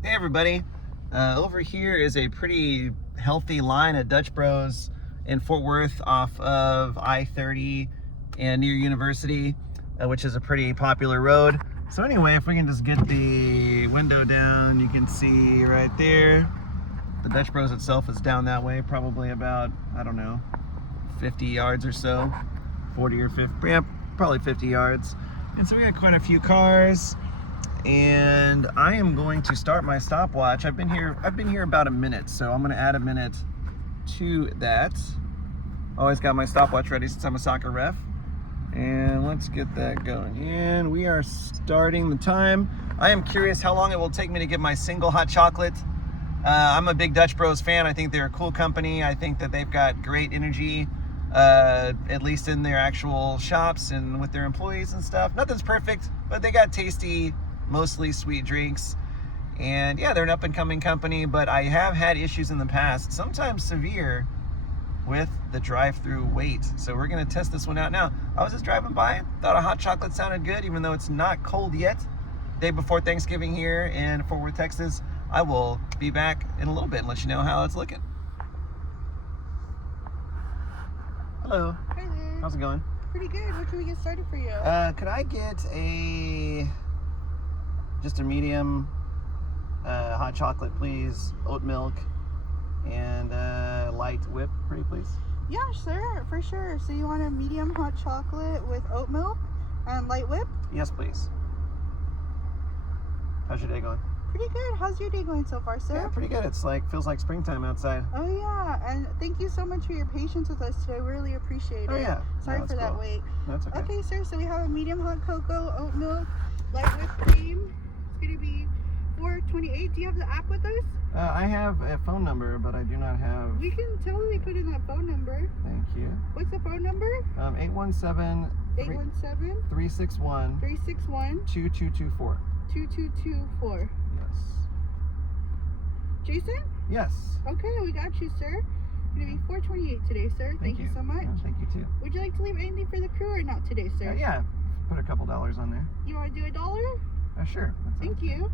Hey everybody, over here is a pretty healthy line at Dutch Bros in Fort Worth off of I-30 and near University, which is a pretty popular road. So anyway, if we can just get the window down, you can see right there, the Dutch Bros itself is down that way, probably about, I don't know, 50 yards or so, 40 or 50, yeah, probably 50 yards. And so we got quite a few cars. And I am going to start my stopwatch. I've been here about a minute, so I'm going to add a minute to that. Always got my stopwatch ready since I'm a soccer ref. And let's get that going. And we are starting the time. I am curious how long it will take me to get my single hot chocolate. I'm a big Dutch Bros fan. I think they're a cool company. I think that they've got great energy, at least in their actual shops and with their employees and stuff. Nothing's perfect, but they got tasty, mostly sweet drinks. And yeah, they're an up-and-coming company, but I have had issues in the past, sometimes severe, with the drive-through wait. So we're gonna test this one out now. I was just driving by, thought a hot chocolate sounded good, even though it's not cold yet. Day before Thanksgiving here in Fort Worth, Texas. I will be back in a little bit and let you know how it's looking. Hello. Hi there. How's it going? Pretty good. What can we get started for you? Could I get just a medium hot chocolate, please, oat milk, and light whip, pretty please? Yeah, sure, for sure. So you want a medium hot chocolate with oat milk and light whip? Yes, please. How's your day going? Pretty good. How's your day going so far, sir? Yeah, pretty good. It's feels like springtime outside. Oh yeah, and thank you so much for your patience with us today. We really appreciate it. Oh yeah. Sorry No, for that cool. wait. That's okay. Okay, sir. So we have a medium hot cocoa, oat milk, light whipped cream. It's gonna be $4.28. Do you have the app with us? I have a phone number, but I do not have. We can totally put in that phone number. Thank you. What's the phone number? 817 817 361 361 2224. 2224. Yes. Jason? Yes. Okay, we got you, sir. It's gonna be $4.28 today, sir. Thank you so much. Yeah, thank you too. Would you like to leave anything for the crew or not today, sir? Yeah. Put a couple dollars on there. You want to do $1? Sure. That sounds Thank good. you.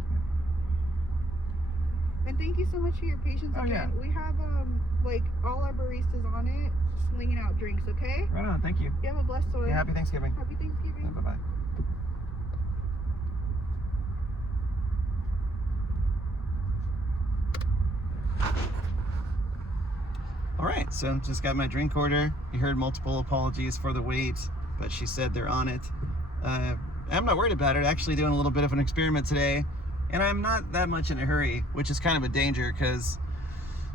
And thank you so much for your patience Oh, again. yeah. We have like all our baristas on it, slinging out drinks. Okay. Right on. Thank you. You have a blessed one. Yeah, happy Thanksgiving. Happy Thanksgiving. Bye bye. All right, so just got my drink order. You heard multiple apologies for the wait, but she said they're on it. I'm not worried about it. Actually doing a little bit of an experiment today, and I'm not that much in a hurry, which is kind of a danger because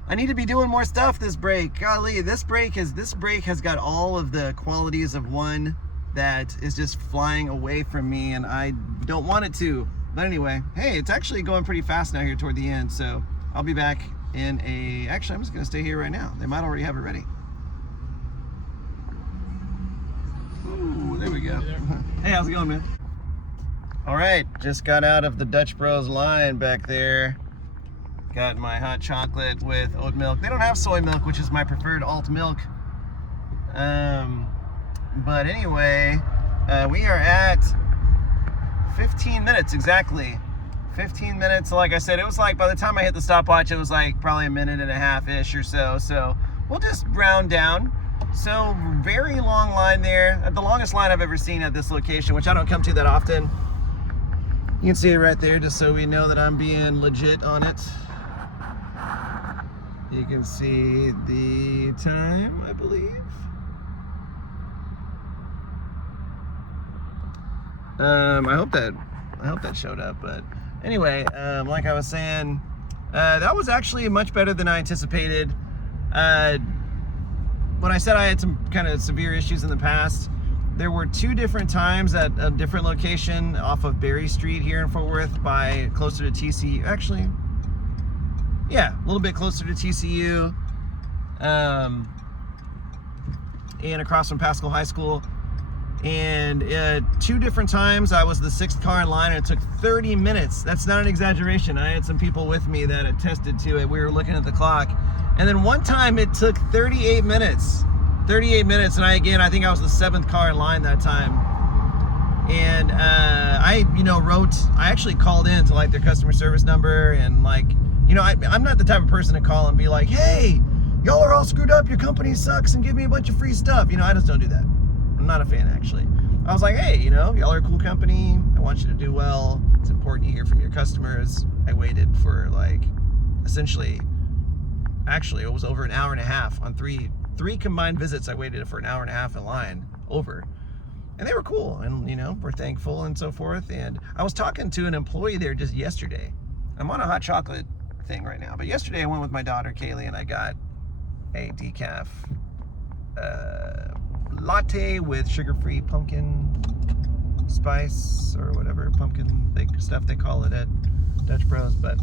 I need to be doing more stuff this break. Golly, this break has got all of the qualities of one that is just flying away from me, and I don't want it to. But anyway, hey, it's actually going pretty fast now here toward the end, so I'll be back in actually I'm just gonna stay here right now. They might already have it ready. Ooh, there we go. Hey, how's it going, man? All right, just got out of the Dutch Bros line back there. Got my hot chocolate with oat milk. They don't have soy milk, which is my preferred alt milk. But anyway, we are at 15 minutes exactly. 15 minutes, like I said, it was like by the time I hit the stopwatch, it was like probably a minute and a half-ish or so. So we'll just round down. So very long line there. The longest line I've ever seen at this location, which I don't come to that often. You can see it right there, just so we know that I'm being legit on it. You can see the time, I believe. I hope that showed up, but anyway, like I was saying, that was actually much better than I anticipated. When I said I had some kind of severe issues in the past, there were two different times at a different location off of Berry Street here in Fort Worth by closer to TCU. Actually, yeah, a little bit closer to TCU, and across from Pascal High School. And two different times I was the sixth car in line, and it took 30 minutes. That's not an exaggeration. I had some people with me that attested to it. We were looking at the clock. And then one time it took 38 minutes. 38 minutes, and I think I was the seventh car in line that time. And I actually called in to like their customer service number, and like, I'm not the type of person to call and be like, hey, y'all are all screwed up, your company sucks, and give me a bunch of free stuff. I just don't do that. I'm not a fan, actually. I was like, hey, y'all are a cool company. I want you to do well. It's important you hear from your customers. I waited for like, essentially, actually, it was over an hour and a half on three combined visits. I waited for an hour and a half in line over. And they were cool, and we're thankful and so forth. And I was talking to an employee there just yesterday. I'm on a hot chocolate thing right now, but yesterday I went with my daughter Kaylee, and I got a decaf latte with sugar-free pumpkin spice or whatever pumpkin stuff they call it at Dutch Bros. But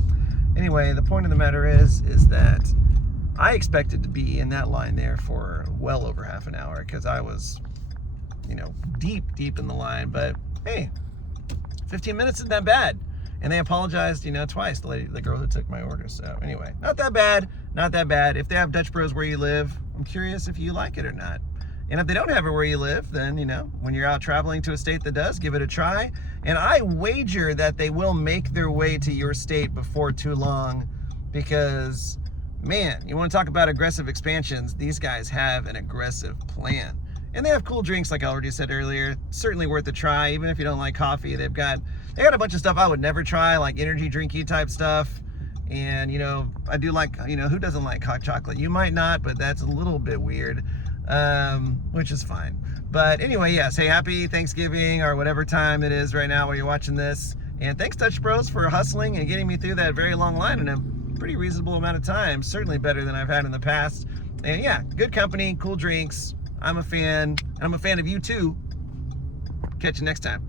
anyway, the point of the matter is that I expected to be in that line there for well over half an hour, because I was deep in the line. But hey, 15 minutes isn't that bad. And they apologized, twice, the girl who took my order. So anyway, not that bad. If they have Dutch Bros where you live, I'm curious if you like it or not. And if they don't have it where you live, then, when you're out traveling to a state that does, give it a try. And I wager that they will make their way to your state before too long, because, man, you want to talk about aggressive expansions, these guys have an aggressive plan. And they have cool drinks, like I already said earlier. Certainly worth a try, even if you don't like coffee. They got a bunch of stuff I would never try, like energy drinky type stuff. And, I do like, who doesn't like hot chocolate? You might not, but that's a little bit weird, which is fine. But anyway, yes, hey, happy Thanksgiving or whatever time it is right now while you're watching this. And thanks, Dutch Bros, for hustling and getting me through that very long line in a pretty reasonable amount of time. Certainly better than I've had in the past. And yeah, good company, cool drinks. I'm a fan, and I'm a fan of you too. Catch you next time.